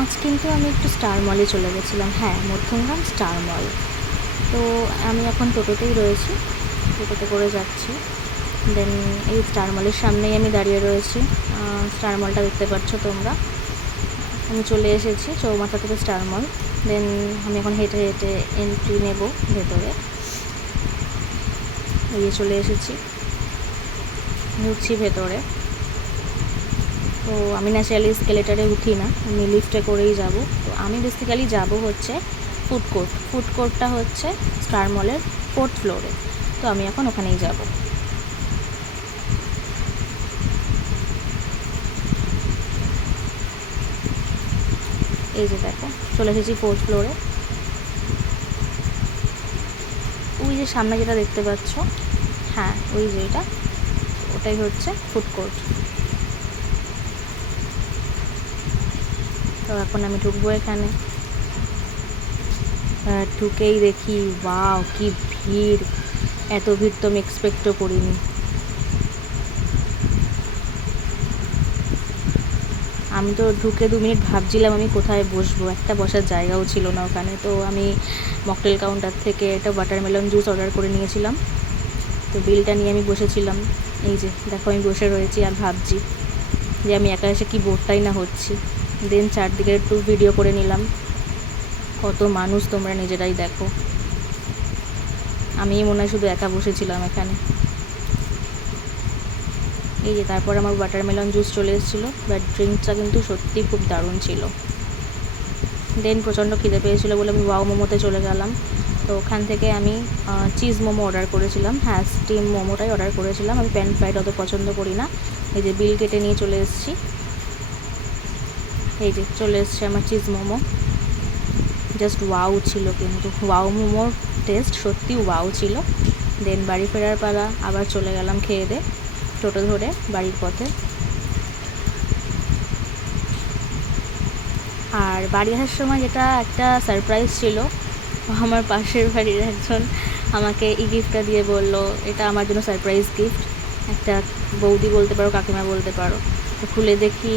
আজ কিন্তু আমি একটু স্টার মলে চলে গেছিলাম। হ্যাঁ, মধ্যমগ্রাম স্টার মল। তো আমি এখন টোটোতেই রয়েছি, টোটোতে করে যাচ্ছি। দেন এই স্টার মলের সামনেই আমি দাঁড়িয়ে রয়েছি। স্টার মলটা দেখতে পাচ্ছ তোমরা। আমি চলে এসেছি চৌমাথা থেকে স্টার মল। দেন আমি এখন হেঁটে হেঁটে এন্ট্রি নেব ভেতরে। এই যে চলে এসেছি, ঢুকছি ভেতরে। তো আমি ন্যাচারালি স্কেলেটারে উঠি না, আমি লিফটে করেই যাব। তো আমি বেসিক্যালি যাব হচ্ছে ফুড কোর্ট। ফুড কোর্টটা হচ্ছে স্টার মলের 4th ফ্লোরে। তো আমি এখন ওখানেই যাব। এই যে দেখো, চলে এসেছি 4th ফ্লোরে। ওই যে সামনে যেটা দেখতে পাচ্ছ, হ্যাঁ ওই যে এটা, ওটাই হচ্ছে ফুড কোর্ট। তো এখন আমি ঢুকবো এখানে। ঢুকেই দেখি ওয়াও কি ভিড়! এত ভিড় তো আমি এক্সপেক্টও করিনি। আমি তো ঢুকে 2 মিনিট ভাবছিলাম আমি কোথায় বসবো, একটা বসার জায়গাও ছিল না ওখানে। তো আমি মকটেল কাউন্টার থেকে একটা ওয়াটারমেলন জুস অর্ডার করে নিয়েছিলাম। তো বিলটা নিয়ে আমি বসেছিলাম। এই যে দেখো, আমি বসে রয়েছি আর ভাবছি যে আমি একা এসে কী বোরটাই না হচ্ছি। দেন চারদিকে একটু ভিডিও করে নিলাম। কত মানুষ তোমরা নিজেরাই দেখো, আমিই মনে হয় শুধু একা বসেছিলাম এখানে। এই যে তারপর আমার ওয়াটারমেলন জুস চলে এসেছিলো, বাট ড্রিঙ্কসটা কিন্তু সত্যি খুব দারুণ ছিল। দেন প্রচণ্ড খিদে পেয়েছিলো বলে আমি ওয়াও মোমোতে চলে গেলাম। তো ওখান থেকে আমি চিজ মোমো অর্ডার করেছিলাম। হ্যাঁ, স্টিম মোমোটাই অর্ডার করেছিলাম, আমি প্যান ফ্রাইড অত পছন্দ করি না। এই যে বিল কেটে নিয়ে চলে এসেছি। এই যে চলে এসছে আমার চিজ মোমো। জাস্ট ওয়াও ছিল, কিন্তু ওয়াও মোমোর টেস্ট সত্যি ওয়াও ছিল। দেন বাড়ি ফেরার পালা, আবার চলে গেলাম খেয়ে দে টোটো ধরে বাড়ির পথে। আর বাড়ি আসার সময় যেটা একটা সারপ্রাইজ ছিল, আমার পাশের বাড়ির একজন আমাকে এই গিফটটা দিয়ে বলল এটা আমার জন্য সারপ্রাইজ গিফট। একটা বৌদি বলতে পারো, কাকিমা বলতে পারো। তো খুলে দেখি